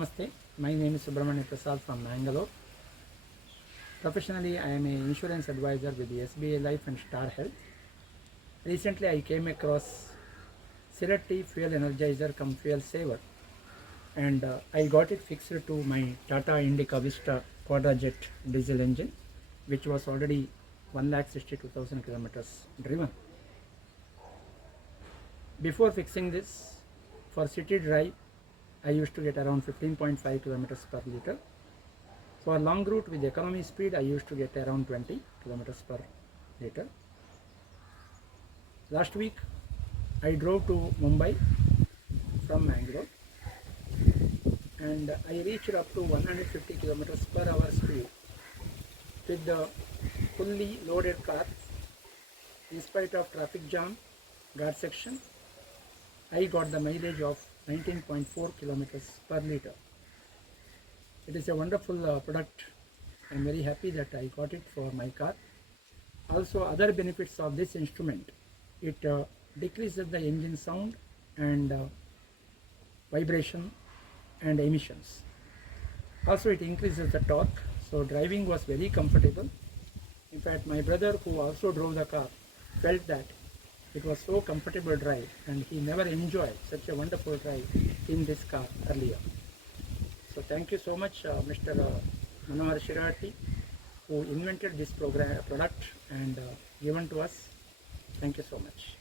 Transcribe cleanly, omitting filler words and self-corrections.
Namaste, my name is Subramanya Prasad from Mangalore. Professionally, I am an insurance advisor with the SBI Life and Star Health. Recently, I came across Siratti Fuel energizer cum fuel saver, and I got it fixed to my Tata Indica Vista Quadrajet diesel engine, which was already 1,62,000 kilometers driven. Before fixing this, for city drive, I used to get around 15.5 kilometers per liter. For long route with economy speed, I used to get around 20 kilometers per liter. Last week, I drove to Mumbai from Mangalore, and I reached up to 150 kilometers per hour speed with the fully loaded car. In spite of traffic jam, guard section, I got the mileage of 19.4 kilometers per liter. It is a wonderful product. I am very happy that I got it for my car. Also, other benefits of this instrument, it decreases the engine sound and vibration and emissions. Also, it increases the torque, so driving was very comfortable. In fact, my brother, who also drove the car, felt that it was so comfortable drive, and he never enjoyed such a wonderful drive in this car earlier. So thank you so much, Mr. Manohar Siratti, who invented this product and given to us. Thank you so much.